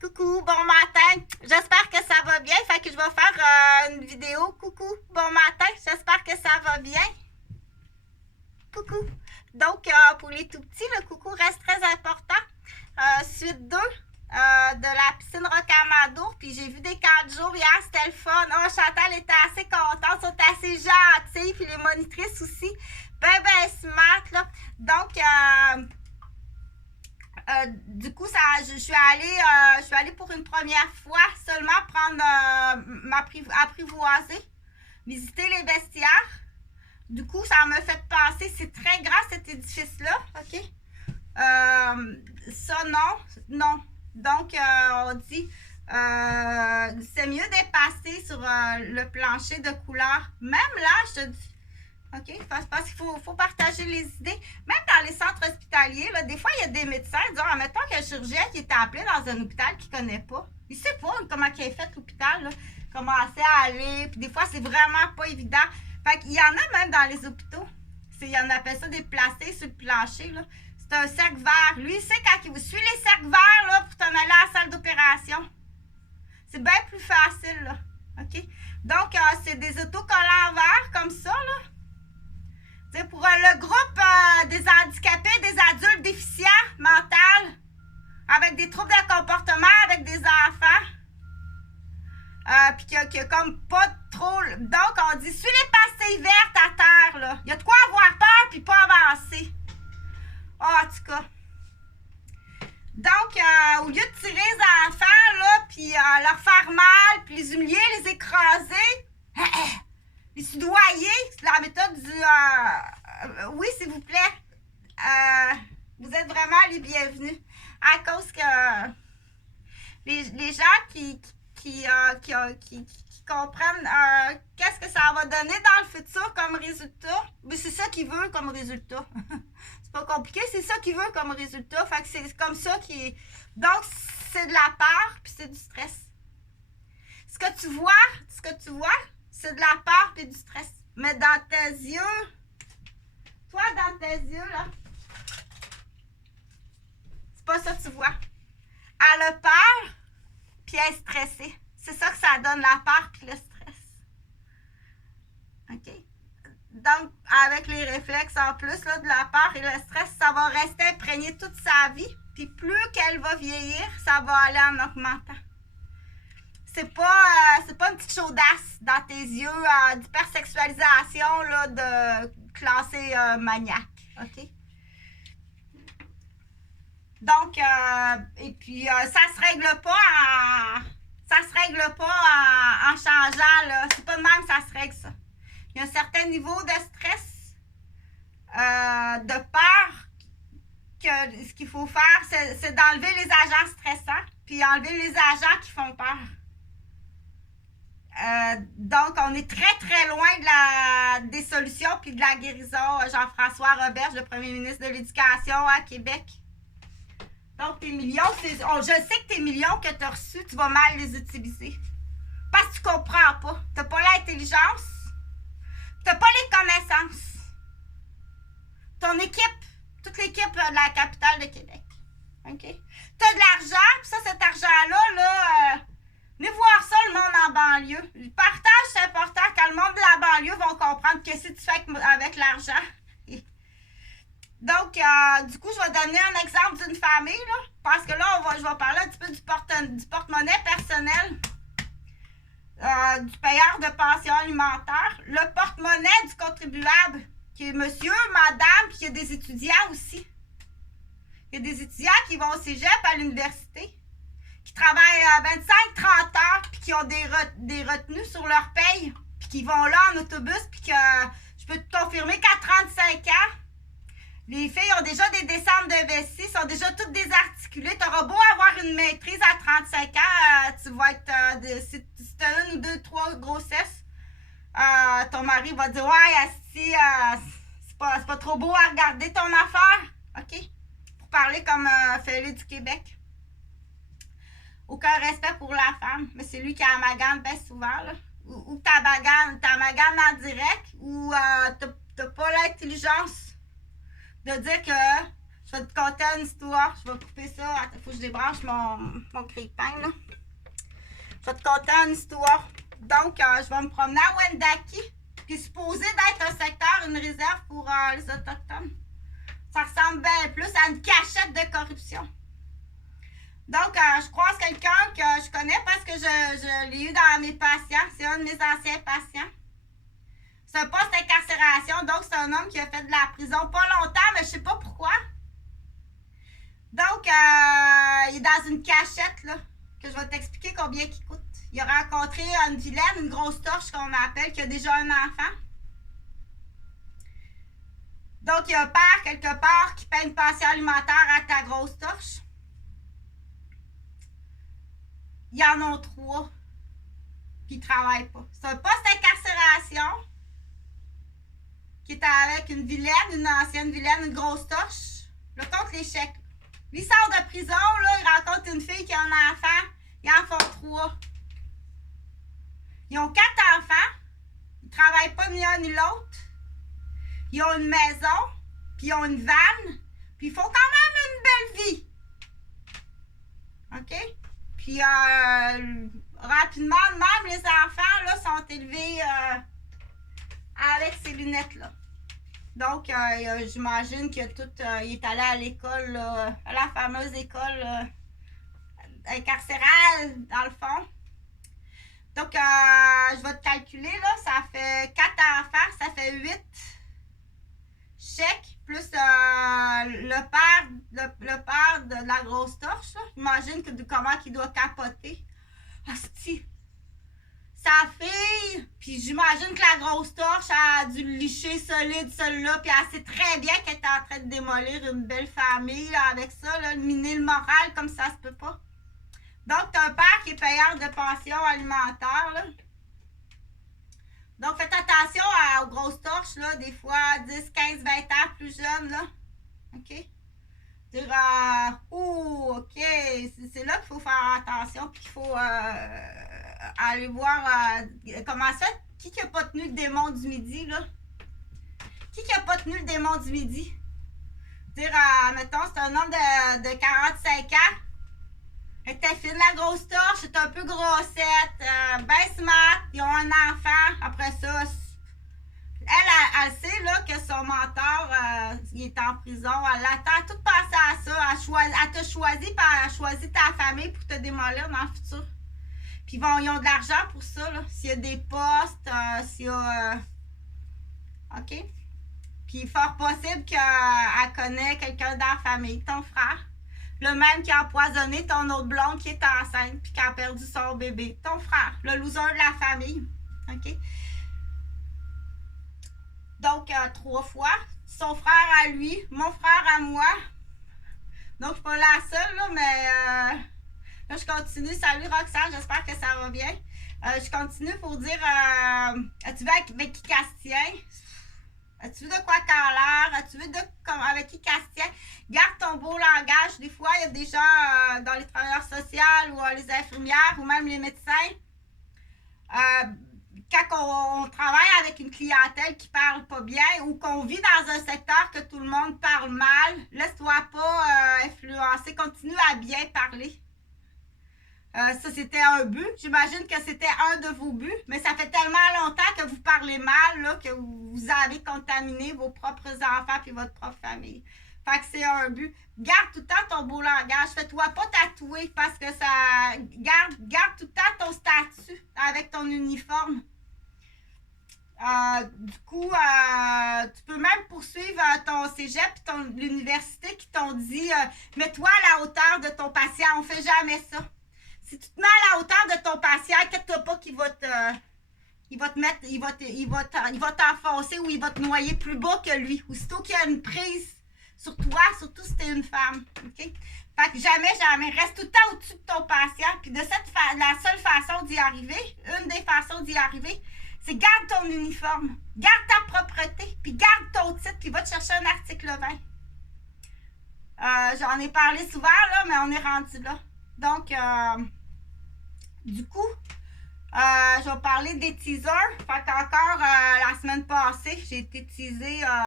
Coucou, bon matin. J'espère que ça va bien. Fait que je vais faire une vidéo. Coucou, bon matin. J'espère que ça va bien. Coucou. Donc, pour les tout petits, le coucou reste très important. Suite 2 de la piscine Rocamadour. Puis j'ai vu des 4 jours hier, c'était le fun. Oh, Chantal était assez contente, sont assez gentilles. Puis les monitrices aussi. Ben smart, là. Donc, du coup, je suis allée pour une première fois seulement prendre apprivoiser, visiter les vestiaires. Du coup, ça m'a fait penser, c'est très grand cet édifice-là, ok? Ça, non. Donc, on dit, c'est mieux d'être sur le plancher de couleur. Même là, je te dis, OK? Parce qu'il faut partager les idées. Même dans les centres hospitaliers, là, des fois, il y a des médecins, disons, admettons qu'il y a un chirurgien qui est appelé dans un hôpital qu'il ne connaît pas. Il ne sait pas comment il est fait l'hôpital, là, comment c'est à aller. Puis des fois, c'est vraiment pas évident. Fait qu'il y en a même dans les hôpitaux. On appelle ça des placés sur le plancher, là. C'est un cercle vert. Lui, il sait quand il vous suit les cercles verts, là, pour t'en aller à la salle d'opération. C'est bien plus facile, là. OK? Donc, c'est des autocollants verts comme ça, là. T'sais, pour le groupe des handicapés, des adultes déficients mentaux, avec des troubles de comportement, avec des enfants, puis qui a comme pas trop... Donc, on dit, suis les pastilles vertes à terre, là. Il y a de quoi avoir peur puis pas avancer. Oh, en tout cas. Donc, au lieu de tirer les enfants, là, puis leur faire mal, puis les humilier, les écraser, les soudoyer, c'est la méthode du... oui, s'il vous plaît. Vous êtes vraiment les bienvenus. À cause que les gens qui comprennent qu'est-ce que ça va donner dans le futur comme résultat, mais c'est ça qu'ils veulent comme résultat. C'est pas compliqué, c'est ça qu'ils veulent comme résultat. Fait que c'est comme ça qui est... Donc, c'est de la peur, puis c'est du stress. Ce que tu vois, c'est de la peur et du stress. Mais dans tes yeux, toi, dans tes yeux, là, c'est pas ça que tu vois. Elle a peur, puis elle est stressée. C'est ça que ça donne, la peur puis le stress. OK? Donc, avec les réflexes en plus là, de la peur et le stress, ça va rester imprégné toute sa vie. Puis plus qu'elle va vieillir, ça va aller en augmentant. C'est pas une petite chaudasse dans tes yeux d'hypersexualisation là, de classé maniaque. OK? Donc, et puis, ça se règle pas en changeant, là. C'est pas de même ça se règle, ça. Il y a un certain niveau de stress, de peur, que ce qu'il faut faire, c'est d'enlever les agents stressants, puis enlever les agents qui font peur. Donc, on est très loin des solutions puis de la guérison. Jean-François Roberge, le premier ministre de l'Éducation à Québec. Donc, tes millions, je sais que tes millions que tu as reçus, tu vas mal les utiliser. Parce que tu comprends pas. Tu n'as pas l'intelligence. Tu n'as pas les connaissances. Ton équipe, toute l'équipe de la capitale de Québec. OK? Tu as de l'argent, puis ça, cet argent-là, venez voir ça, le monde en banlieue. Le partage, c'est important. Quand le monde de la banlieue va comprendre qu'est-ce que tu fais avec l'argent. Donc, du coup, je vais donner un exemple d'une famille, là, parce que là, je vais parler un petit peu du porte-monnaie personnel du payeur de pension alimentaire. Le porte-monnaie du contribuable, qui est monsieur, madame, puis il y a des étudiants aussi. Il y a des étudiants qui vont au cégep à l'université, qui travaillent 25-30 heures, puis qui ont des retenues sur leur paye, puis qui vont là en autobus, puis que je peux te confirmer qu'à 35 ans, les filles ont déjà des descentes de vessie, sont déjà toutes désarticulées. Tu auras beau avoir une maîtrise à 35 ans, tu vas être... si tu as 1 ou 2, 3 grossesses, ton mari va dire « Ouais, asti, c'est pas trop beau à regarder ton affaire. » OK? Pour parler comme Félix du Québec. Aucun respect pour la femme, mais c'est lui qui a la magane bien souvent, là. Ou ta magane en direct, ou t'as pas l'intelligence de dire que Je vais te conter une histoire. Je vais couper ça. Attends, il faut que je débranche mon grille-pain, là. Je vais te conter une histoire. Donc, je vais me promener à Wendake, qui est supposé d'être un secteur, une réserve pour les Autochtones. Ça ressemble bien plus à une cachette de corruption. Donc, je croise quelqu'un que je connais parce que je l'ai eu dans mes patients. C'est un de mes anciens patients. C'est un poste d'incarcération, donc c'est un homme qui a fait de la prison pas longtemps, mais je sais pas pourquoi. Donc, il est dans une cachette, là, que je vais t'expliquer combien il coûte. Il a rencontré une vilaine, une grosse torche qu'on appelle, qui a déjà un enfant. Donc, il y a un père quelque part qui paye une pension alimentaire à ta grosse torche. Il y en a 3 qui ne travaillent pas. C'est un poste d'incarcération qui est avec une vilaine, une ancienne vilaine, une grosse torche. Là, compte les chèques. Lui, il sort de prison, là, il rencontre une fille qui a un enfant. Ils en font 3. Ils ont 4 enfants. Ils ne travaillent pas ni un ni l'autre. Ils ont une maison, puis ils ont une vanne, puis ils font quand même une belle vie. OK? Puis, rapidement, même les enfants, là, sont élevés avec ces lunettes-là. Donc, j'imagine qu'il il est allé à l'école, à la fameuse école incarcérale, dans le fond. Donc, je vais te calculer, là, ça fait 4 enfants, ça fait 8 chèques, plus le père de la grosse torche. Là. J'imagine comment il doit capoter. Hostie! Sa fille, puis j'imagine que la grosse torche a dû le licher solide, celle-là, puis elle sait très bien qu'elle est en train de démolir une belle famille là, avec ça, là, miner le moral comme ça se peut pas. Donc, t'as un père qui est payeur de pension alimentaire, là. Donc, faites attention aux grosses torches, là, des fois 10, 15, 20 ans plus jeunes, là. OK? Dire, OK, c'est là qu'il faut faire attention, puis qu'il faut aller voir comment ça, qui n'a pas tenu le démon du midi, là? Qui n'a pas tenu le démon du midi? Dire, mettons, c'est un homme de 45 ans. Elle était fine, la grosse torche, c'est un peu grossette, ben smart, ils ont un enfant. Après ça, elle sait là, que son mentor, il est en prison. Elle attend tout passer à ça. Elle t'a choisi, puis elle a choisi ta famille pour te démolir dans le futur. Puis ils ont de l'argent pour ça, là. S'il y a des postes, s'il y a... OK? Puis fort possible qu'elle connaît quelqu'un dans la famille, ton frère. Le même qui a empoisonné ton autre blonde qui est enceinte puis qui a perdu son bébé. Ton frère, le loser de la famille. OK? Donc, 3 fois. Son frère à lui, mon frère à moi. Donc, je suis pas la seule, là, mais là, je continue. Salut Roxane, j'espère que ça va bien. Je continue pour dire, as-tu vu avec qui Castien? As-tu vu de quoi qu'en l'air? As-tu vu avec qui Castien? Garde ton beau langage. Des fois, il y a des gens dans les travailleurs sociaux ou les infirmières ou même les médecins. Quand on travaille avec une clientèle qui parle pas bien ou qu'on vit dans un secteur que tout le monde parle mal, laisse-toi pas influencer. Continue à bien parler. Ça, c'était un but. J'imagine que c'était un de vos buts, mais ça fait tellement longtemps que vous parlez mal là, que vous avez contaminé vos propres enfants et votre propre famille. Fait que c'est un but. Garde tout le temps ton beau langage. Fais-toi pas tatouer parce que ça... Garde tout le temps ton statut avec ton uniforme. Du coup, tu peux même poursuivre ton cégep et l'université qui t'ont dit mets-toi à la hauteur de ton patient. On fait jamais ça. Si tu te mets à la hauteur de ton patient, inquiète-toi pas qu'il va t'enfoncer ou il va te noyer plus bas que lui. Aussitôt qu'il y a une prise sur toi, surtout si t'es une femme. OK? Fait que jamais, reste tout le temps au-dessus de ton patient. Puis de la seule façon d'y arriver, une des façons d'y arriver, c'est garde ton uniforme, garde ta propreté, puis garde ton titre, puis va te chercher un article 20. J'en ai parlé souvent, là, mais on est rendu là. Donc, du coup, je vais parler des teasers. Fait qu'encore, la semaine passée, j'ai été teasée